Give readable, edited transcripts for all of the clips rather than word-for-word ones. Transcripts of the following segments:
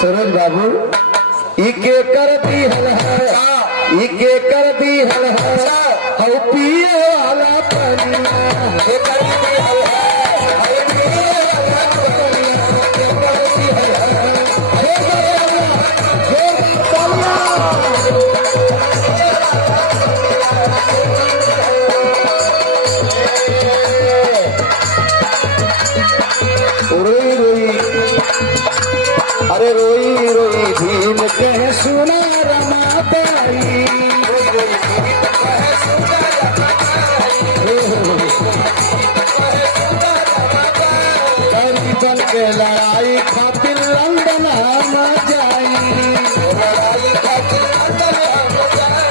सरोज बाबू इके कर दी हल है, इके कर दी हल है, हौ पिए वाला पनिया के कर दी हल है, हौ पिए वाला पनिया के कर दी हल है, हे पनिया रोई रोई, अरे रोई रोई भीम कह सुना रमाबाई, गरीबन के लड़ाई खातिर लंदन हम जाई, लड़ाई खातिर लंदन हम जाई,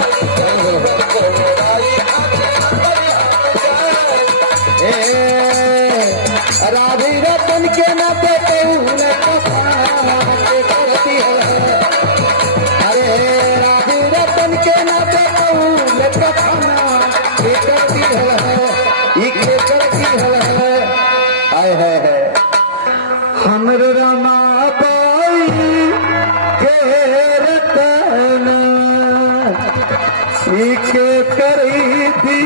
राधी रतन के न देते करती है, अरे राधी रतन के न देते कथना करती है, इके करती है, आय है हमर रमाबाई के रतन इके करी दी।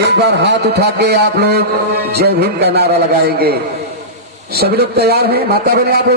एक बार हाथ उठा के आप लोग जय भीम का नारा लगाएंगे। सभी लोग तैयार हैं? माता बहने आप